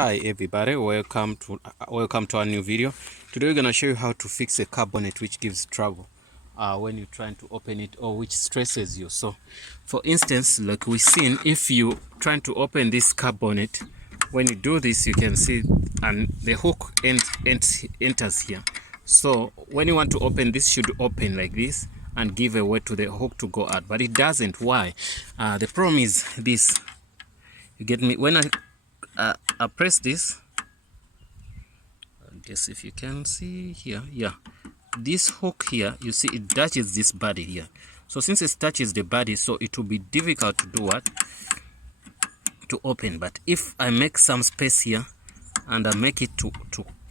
Hi everybody, welcome to our new video. Today we're going to show you how to fix a car bonnet which gives trouble when you're trying to open it, or which stresses you. So for instance, like we've seen, if you trying to open this car bonnet, when you do this you can see and the hook enters here. So when you want to open, this should open like this and give a way to the hook to go out, but it doesn't. Why? The problem is this. You get me? When I press this, I guess if you can see here, yeah, this hook here, you see it touches this body here. So since it touches the body, so it will be difficult to do what? To open. But if I make some space here and I make it to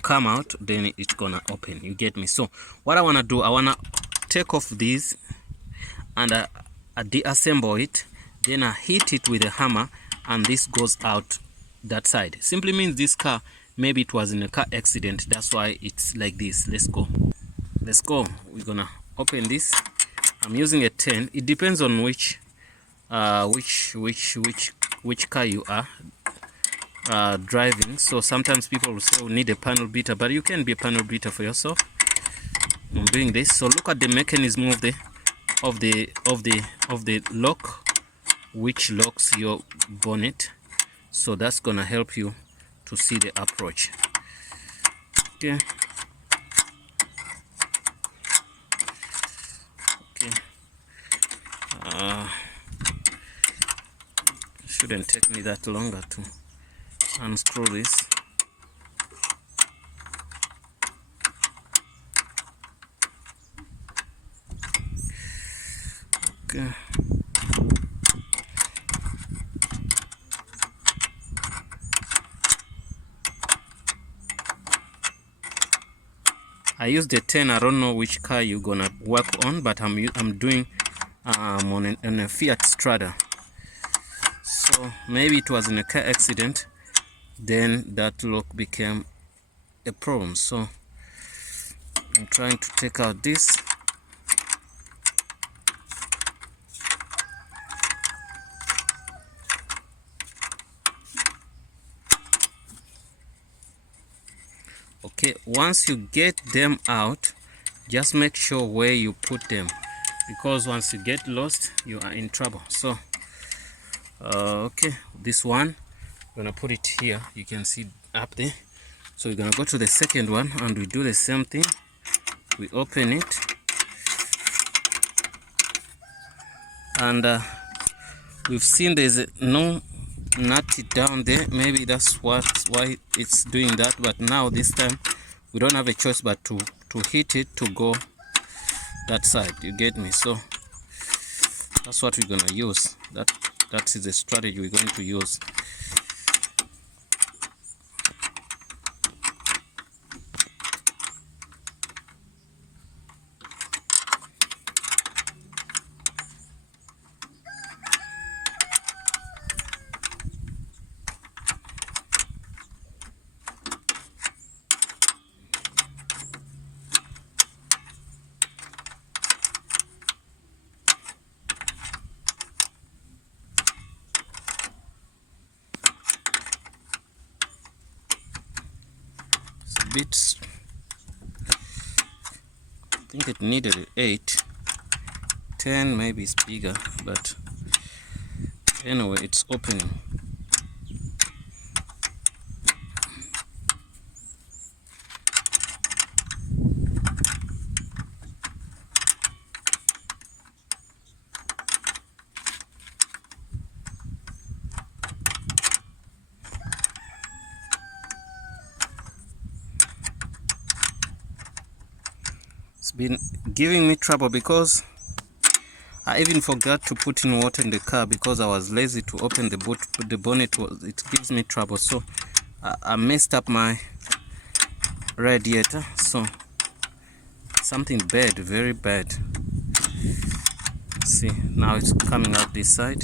come out, then it's gonna open. You get me? So what I wanna do, I wanna take off this and I deassemble it, then I hit it with a hammer and this goes out that side. Simply means this car, maybe it was in a car accident, that's why it's like this. Let's go. We're gonna open this. I'm using a 10. It depends on which car you are driving. So sometimes people will say we need a panel beater, but you can be a panel beater for yourself. I'm doing this. So look at the mechanism of the lock, which locks your bonnet. So that's gonna help you to see the approach. Okay. Shouldn't take me that longer to unscrew this. Okay. I used the 10. I don't know which car you're gonna work on, but I'm doing on a Fiat Strada. So maybe it was in a car accident, then that lock became a problem. So I'm trying to take out this. Okay, once you get them out, just make sure where you put them, because once you get lost, you are in trouble. So okay, this one, I'm gonna put it here. You can see up there. So we're gonna go to the second one and we do the same thing. We open it and we've seen there's no nut down there. Maybe that's why it's doing that, but now this time we don't have a choice but to hit it to go that side. You get me? So that's what we're gonna use. That is the strategy we're going to use. Bit, I think it needed an 8, 10 maybe it's bigger, but anyway, it's opening. It's been giving me trouble because I even forgot to put in water in the car because I was lazy to open the bonnet. It gives me trouble. So I messed up my radiator. So something bad, very bad. See, now it's coming out this side.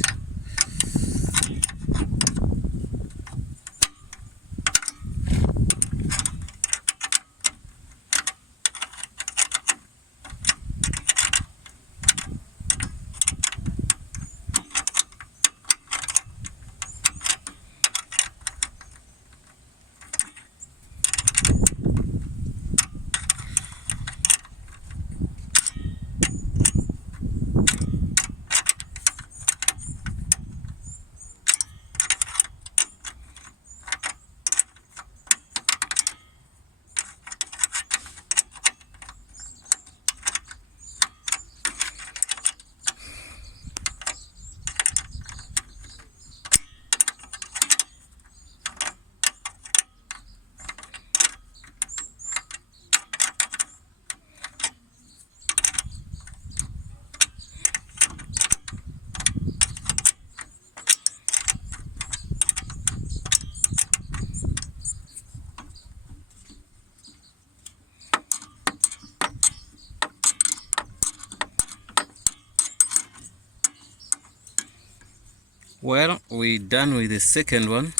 Well, we're done with the second one.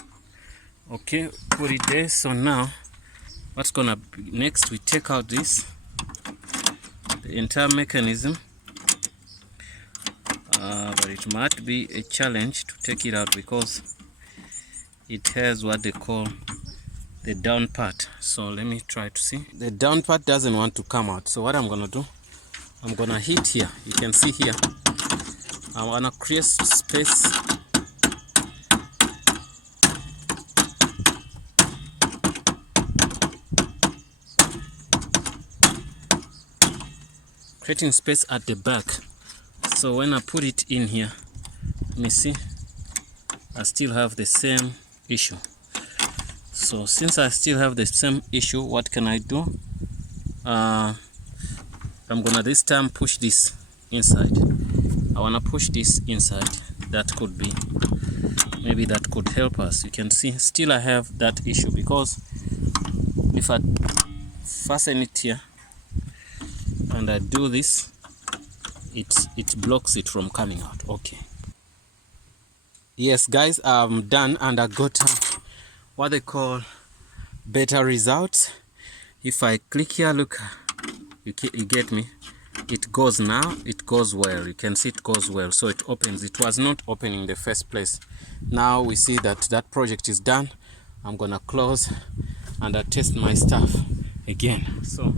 Okay, put it there. So now what's gonna be next, we take out this, the entire mechanism, but it might be a challenge to take it out because it has what they call the down part. So let me try to see. The down part doesn't want to come out, so what I'm gonna do, I'm gonna hit here. You can see here I wanna create space. Creating space at the back. So when I put it in here, let me see, I still have the same issue. So since I still have the same issue, what can I do? I'm gonna this time push this inside. I wanna push this inside. That could be, maybe that could help us. You can see still I have that issue because if I fasten it here and I do this, it blocks it from coming out. Okay, yes guys, I'm done and I got what they call better results. If I click here, look, you get me, it goes now, it goes well. You can see it goes well, so it opens. It was not opening in the first place. Now we see that that project is done. I'm gonna close and I test my stuff again. So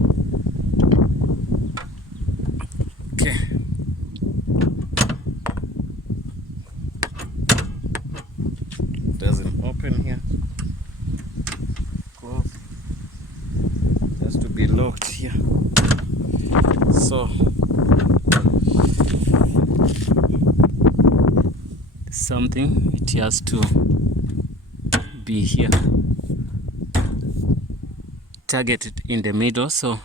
okay, doesn't open here. Close, it has to be locked here. So something, it has to be here targeted in the middle, so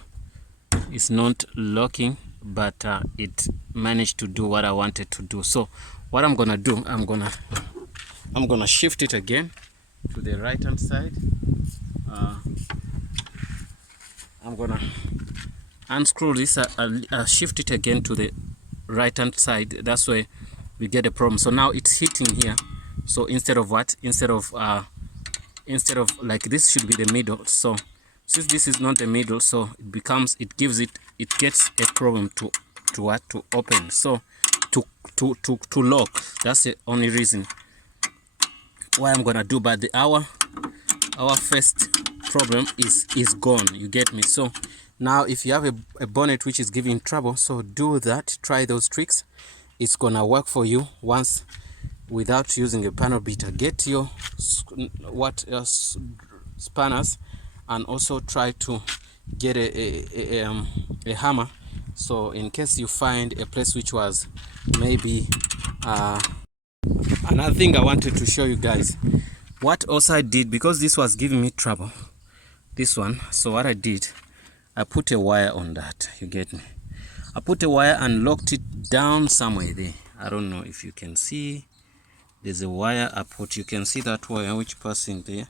it's not locking, but it managed to do what I wanted to do. So what I'm gonna do, I'm gonna shift it again to the right hand side. I'm gonna unscrew this, I'll shift it again to the right hand side. That's why we get a problem. So now it's hitting here. So instead of what, instead of like this should be the middle. So since this is not the middle, so it becomes, it gets a problem to what, to open. So to lock. That's the only reason why I'm gonna do. But our first problem is gone. You get me? So now if you have a bonnet which is giving trouble, so do that, try those tricks. It's gonna work for you once without using a panel beater. Get your spanners and also try to get a hammer, so in case you find a place which was maybe another thing I wanted to show you guys, what also I did, because this was giving me trouble, this one. So what I did, I put a wire on that. You get me? I put a wire and locked it down somewhere there. I don't know if you can see, there's a wire I put. You can see that wire which passing there.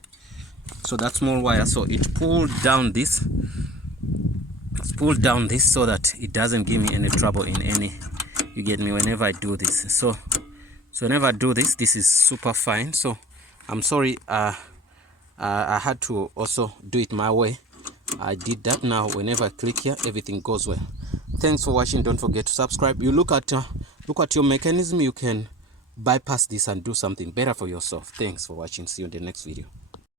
So that small wire, so it pulled down this. It's pulled down this so that it doesn't give me any trouble in any, you get me, whenever I do this. So whenever I do this, this is super fine. So I'm sorry, I had to also do it my way. I did that. Now whenever I click here, everything goes well. Thanks for watching. Don't forget to subscribe. You look at your mechanism, you can bypass this and do something better for yourself. Thanks for watching. See you in the next video.